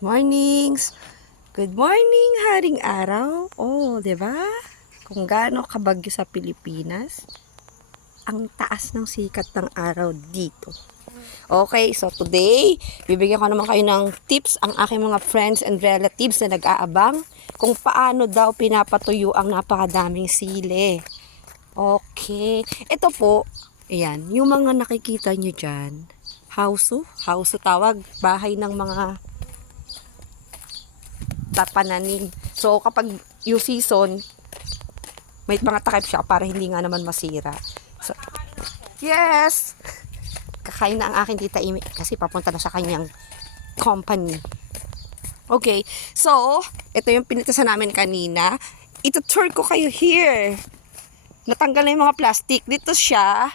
Mornings! Good morning, haring araw. Oh, 'di ba? Kung gaano kabagyo sa Pilipinas, ang taas ng sikat ng araw dito. Okay, so today, bibigyan ko naman kayo ng tips ang aking mga friends and relatives na nag-aabang kung paano daw pinapatuyo ang napakadaming sili. Okay, ito po, ayan, yung mga nakikita nyo dyan, house tawag, bahay ng mga pananim. So, kapag yung season, may mga takip siya para hindi nga naman masira. So, yes! Kakain na ang aking tita Imi kasi papunta na sa kanyang company. Okay, so, ito yung pinitasan namin kanina. Ito-tour ko kayo here. Natanggal na yung mga plastic. Dito siya,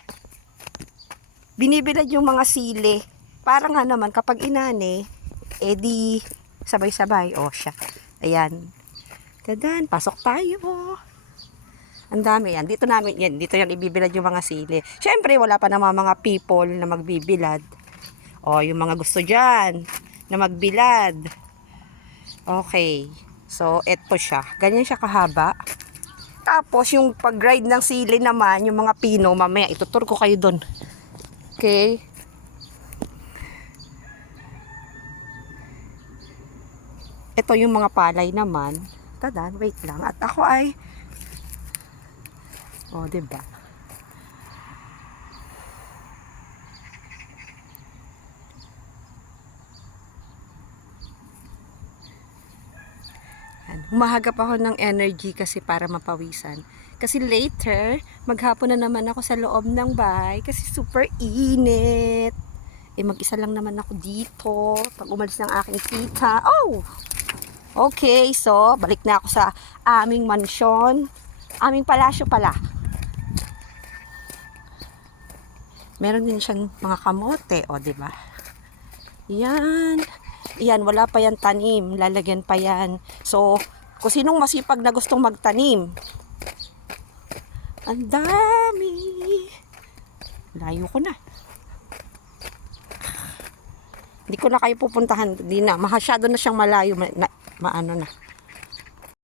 binibilad yung mga sili. Para nga naman, kapag inani, di sabay-sabay. O siya. Ayan. Tadan, pasok tayo. Ang dami yan. Dito namin yan. Dito yan ibibilad yung mga sili. Siyempre, wala pa naman mga people na magbibilad. O, yung mga gusto dyan na magbilad. Okay. So, eto siya. Ganyan siya kahaba. Tapos, yung pag-grind ng sili naman, yung mga pino, mamaya, itutur ko kayo doon. Okay. Ito yung mga palay naman. Tadan, wait lang. At ako ay diba? Humahagap ako ng energy kasi para mapawisan. Kasi later, maghapon na naman ako sa loob ng bahay kasi super init. Mag-isa lang naman ako dito pag umalis ng aking tita. Oh! Okay, so balik na ako sa aming mansyon. Aming palasyo pala. Meron din siyang mga kamote, di ba? Yan. Yan, wala pa yan tanim. Lalagyan pa yan. So, kung sinong masipag na gustong magtanim. Ang dami. Layo ko na. Hindi ko na kayo pupuntahan. Di na. Masyado na siyang malayo. Maano na.